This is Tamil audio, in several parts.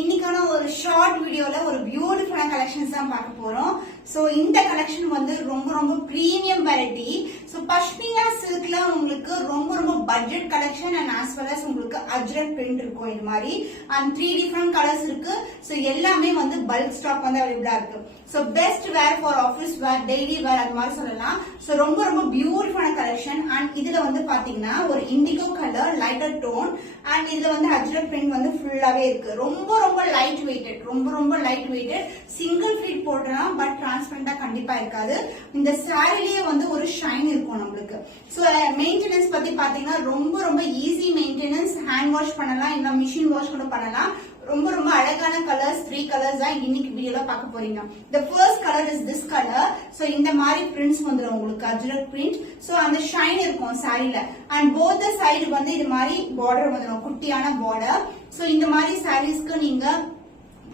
இன்னைக்கான ஒரு ஷார்ட் வீடியோல ஒரு பியூட்டிஃபுல்லான கலெக்ஷன்ஸ் தான் பார்க்க போறோம். சோ இந்த கலெக்ஷன் வந்து ரொம்ப ரொம்ப பிரீமியம் வெரைட்டி. சோ பஷ்மினா சில்க்ல உங்களுக்கு ரொம்ப ரொம்ப budget collection and as well as உங்களுக்கு அஜ்ரக் பிரிண்ட் இருக்கும். இது மாதிரி அண்ட் 3 டிஃபரண்ட் கலர்ஸ் இருக்கு. சோ எல்லாமே வந்து பல்க் ஸ்டாக் வந்து அவைலபிளா இருக்கு. So best wear for office wear, daily wear அது மாதிரி சொல்லலாம். சோ ரொம்ப ரொம்ப பியூட்டிஃபுல்லான கலெக்ஷன். அண்ட் இதுல வந்து பாத்தீங்கன்னா ஒரு indigo colour lighter tone and இதுல வந்து அஜ்ரக் பிரிண்ட் வந்து ஃபுல்லாவே இருக்கு. ரொம்ப ரொம்ப லைட் வெயிட்டட், ரொம்ப லைட் வெயிட்டட், சிங்கிள் ஃபீட் போட்டலாம் பட் டிரான்ஸ்பரண்டா கண்டிப்பா இருக்காது. இந்த சாரிலேயே வந்து ஒரு ஷைன் இருக்கும் நம்மளுக்கு. சோ மெயின்டெனன்ஸ் பத்தி பாத்தீங்கன்னா ரொம்ப ரொம்ப ஈஸி மெயின்டெனன்ஸ். ஹேண்ட் வாஷ் பண்ணலாம், இல்ல மிஷின் வாஷ் கூட பண்ணலாம். ரொம்ப ரொம்ப அழகான கலர்ஸ், 3 கலர்ஸ் தான் இன்னைக்கு வீடியோல பார்க்க போறீங்க. The first color is this color. So இந்த மாதிரி பிரிண்ட்ஸ் வந்துரும் உங்களுக்கு அஜ்ரக் பிரிண்ட். சோ அந்த ஷைன் இருக்கும் சாரில. அண்ட் both the side வந்து இது மாதிரி பார்டர் வந்துரும், குட்டியான பார்டர். சோ இந்த மாதிரி சாரீஸ்க்கு நீங்க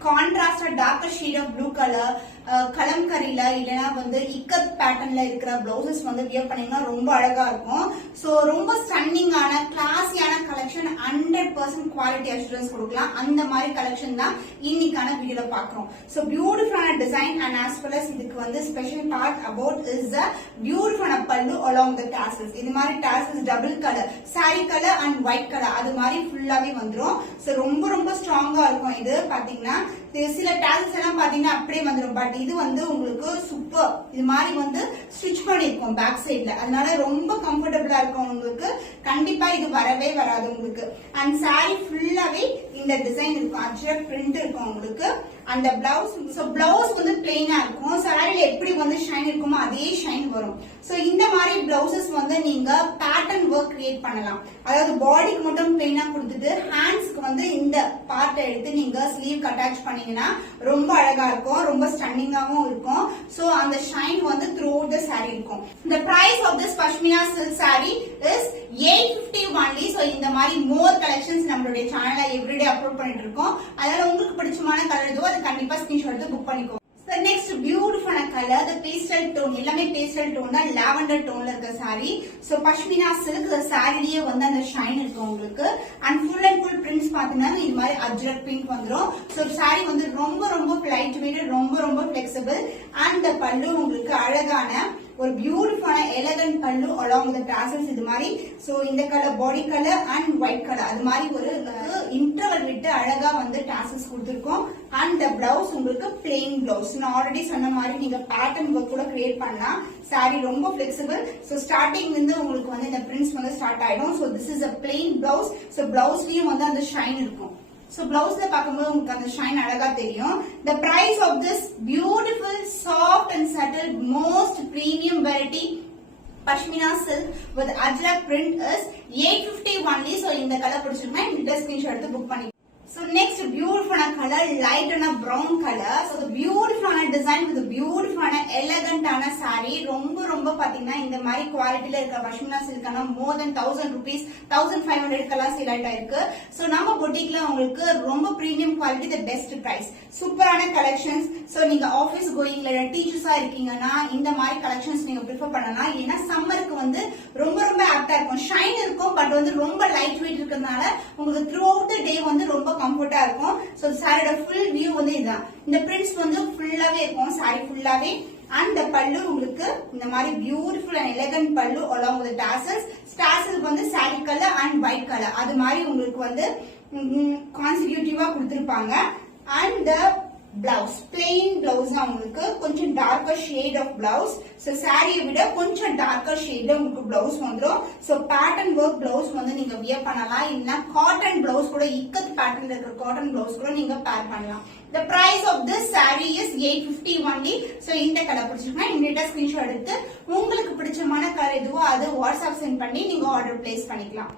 கான்ட்ராஸ்டா darker shade of blue colour, கலம்கரியில இல்லனா வந்து இக்கத் பேட்டர்ன்ல இருக்கிற பிளவுசஸ் வந்து வியர் பண்ணீங்கன்னா ரொம்ப அழகா இருக்கும். சோ ரொம்ப ஸ்டன்னிங்கான கிளாஸியான கலெக்ஷன், 100% குவாலிட்டி அஷூரன்ஸ் கொடுக்கலாம். அந்த மாதிரி கலெக்ஷன் தான் இன்னைக்கான வீடியோல பாக்குறோம். சோ பியூட்டிஃபுல்லான design and as well as இதுக்கு வந்து special part about is the பியூட்டிஃபுல்லான பல்லு அலாங் த டாசல்ஸ். இது மாதிரி tassels double colour, sari colour and white colour அது மாதிரி ஃபுல்லாவே வந்துரும். சோ ரொம்ப ரொம்ப ஸ்ட்ராங்கா இருக்கும். இது பாத்தீங்கன்னா சில டாசல்ஸ் எல்லாம் பாத்தீங்கன்னா அப்படியே வந்துடும். பட் இது வந்து உங்களுக்கு சூப்பர். இது மாதிரி வந்து ஸ்டிச் பண்ணிருக்கோம் பேக் சைட்ல, அதனால ரொம்ப கம்ஃபர்டபுளா இருக்கும் உங்களுக்கு. கண்டிப்பா இது வரவே வராது உங்களுக்கு. அண்ட் சாரி ஃபுல்லாவே இந்த டிசைன் இருக்கும், அஜ்ரக் பிரிண்ட் இருக்கும் உங்களுக்கு. அந்த பிளவுஸ், சோ பிளவுஸ் வந்து பிளெயினா இருக்கும். சாரியில எப்படி வந்து ஷைன் இருக்குமோ அதே ஷைன் வரும். சோ இந்த மாதிரி பிளவுசஸ் வந்து நீங்க பேட்டர்ன் ஒர்க் கிரியேட் பண்ணலாம். அதாவது பாடிக்கு மட்டும் பிளெயினா கொடுத்துட்டு ஹேண்ட்ஸ்க்கு வந்து இந்த பார்ட்டை எடுத்து நீங்க ஸ்லீவ் அட்டாச் பண்ணீங்கன்னா ரொம்ப அழகா இருக்கும், ரொம்ப ஸ்டன்னிங்காவும் இருக்கும். சோ அந்த ஷைன் வந்து த்ரூ அவுட் தி saree இருக்கும். The price of this pashmina silk saree is 850 only. So இந்த மாதிரி மோர் கலெக்ஷன்ஸ் நம்மளுடைய சேனல்ல எவ்ரிடே அப்லோட் பண்ணிட்டு இருக்கோம். அதனால உங்களுக்கு பிடிச்சமான கலர் எதுவோ அது கண்டிப்பா ஸ்கிரீன்ஷாட் எடுத்து புக் பண்ணிக்கோ. So next beautiful color, the pastel tone, எல்லாமே pastel tone தான், lavender toneல இருக்க saree. So pashmina silk சாரிலேயே வந்து அந்த ஷைன் இருக்கும் உங்களுக்கு. And full and full prints பாத்தீங்கன்னா இது மாதிரி அஜ்ரக் பிங்க் வந்துரும். So saree வந்து ரொம்ப ரொம்ப லைட் வெயிட், ரொம்ப ரொம்ப flexible. And the பல்லு உங்களுக்கு அழகான ஒரு பியூட்டிஃபுல்லான எலகன்ட் பல்லு along with the tassels இது மாதிரி. சோ இந்த colour body colour and white colour அது மாதிரி ஒரு இன்டர்வல் விட்டு அழகா வந்து tassels கொடுத்திருக்கோம். அண்ட் the blouse உங்களுக்கு plain blouse. நான் ஆல்ரெடி சொன்ன மாதிரி நீங்க பேட்டர்ன் ஒர்க் கூட கிரியேட் பண்ணலாம். சாரி ரொம்ப flexible. சோ ஸ்டார்டிங் வந்து உங்களுக்கு வந்து இந்த பிரிண்ட்ஸ் வந்து ஸ்டார்ட் ஆயிடும். So this is a plain blouse. So பிளவுஸ்லயும் வந்து அந்த ஷைன் இருக்கும். So blouse பாக்கும்போது உங்களுக்கு அந்த ஷைன் அழகா தெரியும். The price of this beautiful, soft and subtle, most premium variety pashmina silk with ajrak print is 850 only. So இந்த கலர் பிடிச்சிருந்தா இந்த ஸ்கிரீன்ஷாட் எடுத்து புக் பண்ணி. So next beautiful color, light and a brown color. So the beautiful design with the beautiful elegant ana saree. ரொம்ப பாத்தீங்கன்னா இந்த மாதிரி குவாலிட்டில இருக்க பஷ்மினா சில்கான more than 1000 rupees, 1500 colour sale ஆயிட்டா இருக்கு. சோ நம்ம பொட்டிக்ல உங்களுக்கு ரொம்ப premium quality, the best price, சூப்பரான கலெக்ஷன்ஸ். சோ நீங்க ஆபீஸ் கோயிங்ல டீச்சர்ஸா இருக்கீங்கன்னா இந்த மாதிரி கலெக்ஷன்ஸ் நீங்க ப்ரிஃபர் பண்ணலாம். ஏன்னா சம்மருக்கு வந்து ரொம்ப ஆப்டா இருக்கும். ஷைன் இருக்கும் பட் வந்து ரொம்ப லைட் வெயிட் இருக்கிறதுனால உங்களுக்கு த்ரூ அவுட் தி டே வந்து ரொம்ப கம்ஃபர்ட்டா இருக்கும். சோ சாரியோட ஃபுல் வியூ வந்து இதுதான். இந்த பிரிண்ட்ஸ் வந்து ஃபுல்லாவே இருக்கும் சாரி ஃபுல்லாவே. அண்ட் பல்லு உங்களுக்கு இந்த மாதிரி பியூட்டிஃபுல் அண்ட் எலகன்ட் பல்லு along with tassels. டாசல்க்கு வந்து sorry colour and white colour அது மாதிரி உங்களுக்கு வந்து கான்சிக்யூட்டிவா கொடுத்திருப்பாங்க. அண்ட் பிளவுஸ் பிளெயின் பிளவுஸ் தான் உங்களுக்கு, கொஞ்சம் darker shade of blouse. So சாரியை விட கொஞ்சம் டார்க்கர் ஷேட் உங்களுக்கு பிளவுஸ் வந்துடும். சோ பேட்டர்ன் ஒர்க் பிளவுஸ் வந்து நீங்க வியர் பண்ணலாம். இல்லைன்னா காட்டன் பிளவுஸ் கூட, இக்கத் பேட்டர்ன்ல இருக்கிற காட்டன் பிளவுஸ் கூட நீங்க பேர் பண்ணலாம். The price of this saree is 850 only. So இந்த கலர் பிடிச்சிருக்கா இமீடியட்டா ஸ்கிரீன்ஷாட் எடுத்து உங்களுக்கு பிடிச்சமான கலர் எதுவோ அது வாட்ஸ்அப் சென்ட் பண்ணி நீங்க ஆர்டர் பிளேஸ் பண்ணிக்கலாம்.